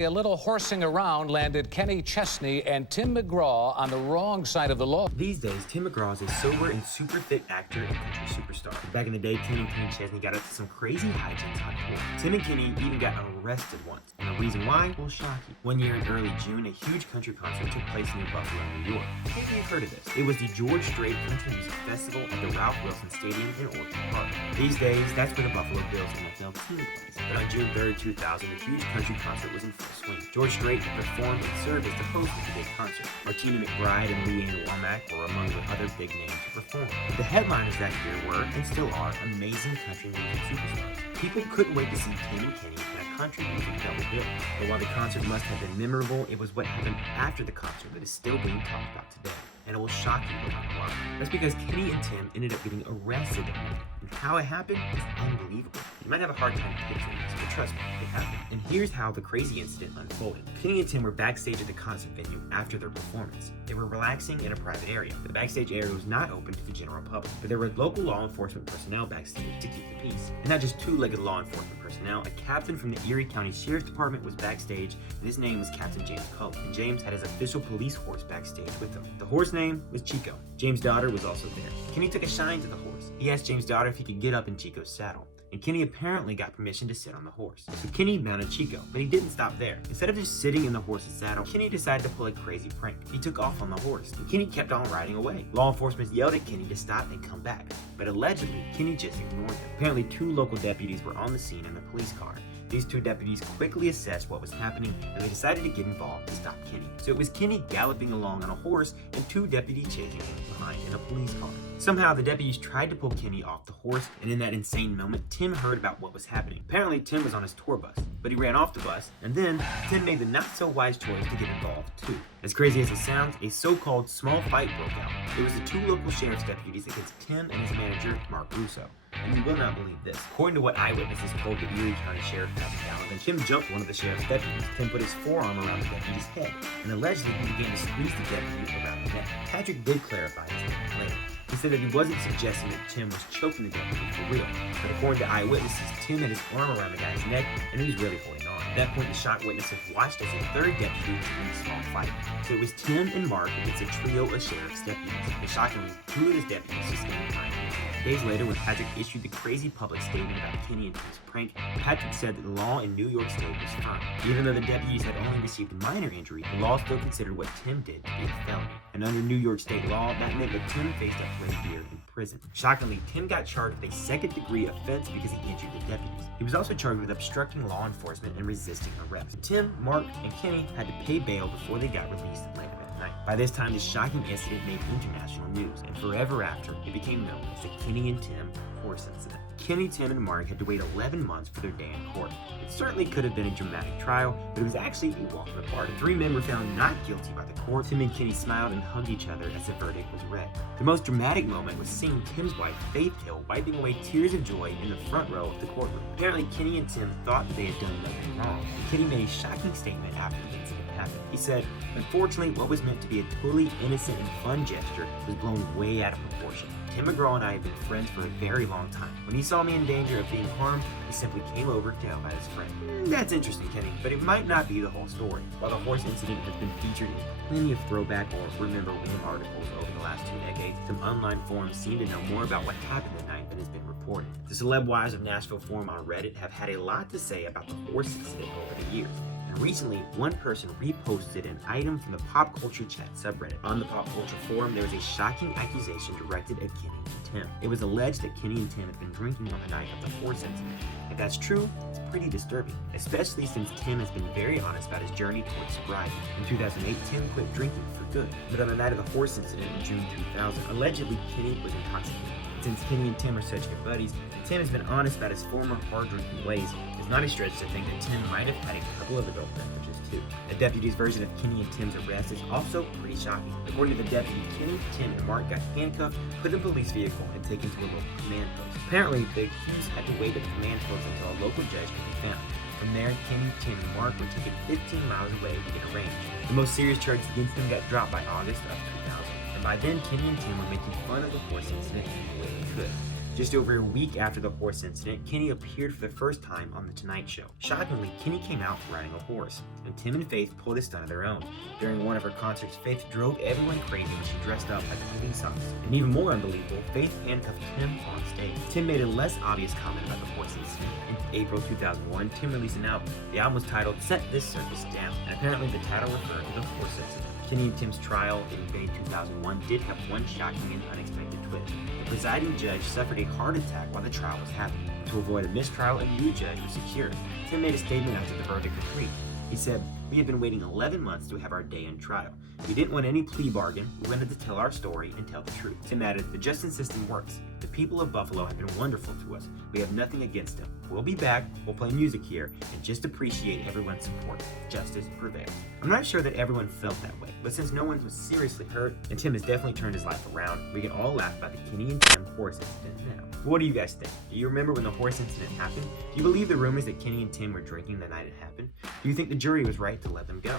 A little horsing around landed Kenny Chesney and Tim McGraw on the wrong side of the law. These days, Tim McGraw is a sober and super fit actor and country superstar. Back in the day, Tim and Kenny Chesney got up to some crazy hijinks on tour. Tim and Kenny even got arrested once, and the reason why will shock you. One year in early June, a huge country concert took place near Buffalo, New York. Maybe you've heard of this. It was the George Strait Country Music Festival at the Ralph Wilson Stadium in Orchard Park. These days, that's where the Buffalo Bills NFL team plays. But on June 3rd, 2000, a huge country concert was in full swing. George Strait performed and served as the host of the big concert. Martina McBride and Leanne Womack were among the other big names to perform. The headliners that year were, and still are, amazing country music superstars. People couldn't wait to see Tim and Kenny in a country music double bill. But while the concert must have been memorable, it was what happened after the concert that is still being talked about today. And it will shock you why. That's because Kenny and Tim ended up getting arrested that night. And how it happened is unbelievable. You might have a hard time picturing this, but trust me, it happened. And here's how the crazy incident unfolded. Kenny and Tim were backstage at the concert venue after their performance. They were relaxing in a private area. The backstage area was not open to the general public, but there were local law enforcement personnel backstage to keep the peace. And not just two-legged law enforcement personnel, a captain from the Erie County Sheriff's Department was backstage, and his name was Captain James Cullen. And James had his official police horse backstage with him. The horse name was Chico. James' daughter was also there. Kenny took a shine to the horse. He asked James' daughter if he could get up in Chico's saddle, and Kenny apparently got permission to sit on the horse. So Kenny mounted Chico, but he didn't stop there. Instead of just sitting in the horse's saddle, Kenny decided to pull a crazy prank. He took off on the horse, and Kenny kept on riding away. Law enforcement yelled at Kenny to stop and come back, but allegedly, Kenny just ignored them. Apparently, 2 local deputies were on the scene in the police car. These 2 deputies quickly assessed what was happening, and they decided to get involved to stop Kenny. So it was Kenny galloping along on a horse and 2 deputies chasing him behind in a police car. Somehow, the deputies tried to pull Kenny off the horse, and in that insane moment, Tim heard about what was happening. Apparently, Tim was on his tour bus, but he ran off the bus, and then Tim made the not-so-wise choice to get involved, too. As crazy as it sounds, a so-called small fight broke out. It was the 2 local sheriff's deputies against Tim and his manager, Mark Russo. And you will not believe this. According to what eyewitnesses told the Erie County Sheriff passing down, when Tim jumped one of the sheriff's deputies, Tim put his forearm around the deputy's head, and allegedly he began to squeeze the deputy around the neck. Patrick did clarify his statement later. He said that he wasn't suggesting that Tim was choking the deputy for real, but according to eyewitnesses, Tim had his arm around the guy's neck, and he was really holding on. At that point, the shocked witnesses watched as a 3rd deputy was in a small fight. So it was Tim and Mark against a trio of sheriff's deputies, and shockingly, 2 of his deputies sustained minor injuries. Days later, when Patrick issued the crazy public statement about Kenny and Tim's prank, Patrick said that the law in New York State was firm. Even though the deputies had only received minor injury, the law still considered what Tim did to be a felony. And under New York State law, that meant that Tim faced up to a year in prison. Shockingly, Tim got charged with a 2nd-degree offense because he injured the deputies. He was also charged with obstructing law enforcement and resisting arrest. Tim, Mark, and Kenny had to pay bail before they got released later that night. By this time, this shocking incident made international news, and forever after, it became known as the Kenny and Tim horse incident. Kenny, Tim, and Mark had to wait 11 months for their day in court. It certainly could have been a dramatic trial, but it was actually a walk in the park. The 3 men were found not guilty by the court. Tim and Kenny smiled and hugged each other as the verdict was read. The most dramatic moment was seeing Tim's wife, Faith Hill, wiping away tears of joy in the front row of the courtroom. Apparently, Kenny and Tim thought that they had done nothing wrong. Kenny made a shocking statement after the incident happened. He said, "Unfortunately, what was meant to be a totally innocent and fun gesture was blown way out of proportion. Tim McGraw and I have been friends for a very long time. When he saw me in danger of being harmed, he simply came over to help out his friend." That's interesting, Kenny, but it might not be the whole story. While the horse incident has been featured in plenty of throwback or remember when articles over the last 2 decades, some online forums seem to know more about what happened that night than has been reported. The Celeb Wives of Nashville forum on Reddit have had a lot to say about the horse incident over the years. And recently, one person reposted an item from the pop culture chat subreddit. On the pop culture forum, there was a shocking accusation directed at Kenny and Tim. It was alleged that Kenny and Tim had been drinking on the night of the horse incident. If that's true, it's pretty disturbing, especially since Tim has been very honest about his journey towards sobriety. In 2008, Tim quit drinking for good, but on the night of the horse incident in June 2000, allegedly Kenny was intoxicated. Since Kenny and Tim are such good buddies, and Tim has been honest about his former hard-drinking ways, it's not a stretch to think that Tim might have had a couple of adult beverages too. The deputy's version of Kenny and Tim's arrest is also pretty shocking. According to the deputy, Kenny, Tim, and Mark got handcuffed, put in a police vehicle, and taken to a local command post. Apparently, the accused had to wait at the command post until a local judge could be found. From there, Kenny, Tim, and Mark were taken 15 miles away to get arraigned. The most serious charges against them got dropped by August of 2000, and by then, Kenny and Tim were making fun of the horse incident any way they could. Just over a week after the horse incident, Kenny appeared for the first time on The Tonight Show. Shockingly, Kenny came out riding a horse, and Tim and Faith pulled a stunt of their own. During one of her concerts, Faith drove everyone crazy when she dressed up like a police officer. And even more unbelievable, Faith handcuffed Tim on stage. Tim made a less obvious comment about the horse incident. In April 2001, Tim released an album. The album was titled Set This Circus Down, and apparently the title referred to the horse incident. Kenny and Tim's trial in May 2001 did have one shocking and unexpected twist. The presiding judge suffered a heart attack while the trial was happening. To avoid a mistrial, a new judge was secured. Tim made a statement after the verdict decree. He said, "We have been waiting 11 months to have our day in trial. We didn't want any plea bargain. We wanted to tell our story and tell the truth." Tim added, "The justice system works. The people of Buffalo have been wonderful to us. We have nothing against them. We'll be back, we'll play music here, and just appreciate everyone's support. Justice prevails." I'm not sure that everyone felt that way, but since no one was seriously hurt, and Tim has definitely turned his life around, we can all laugh about the Kenny and Tim horse incident now. What do you guys think? Do you remember when the horse incident happened? Do you believe the rumors that Kenny and Tim were drinking the night it happened? Do you think the jury was right to let them go?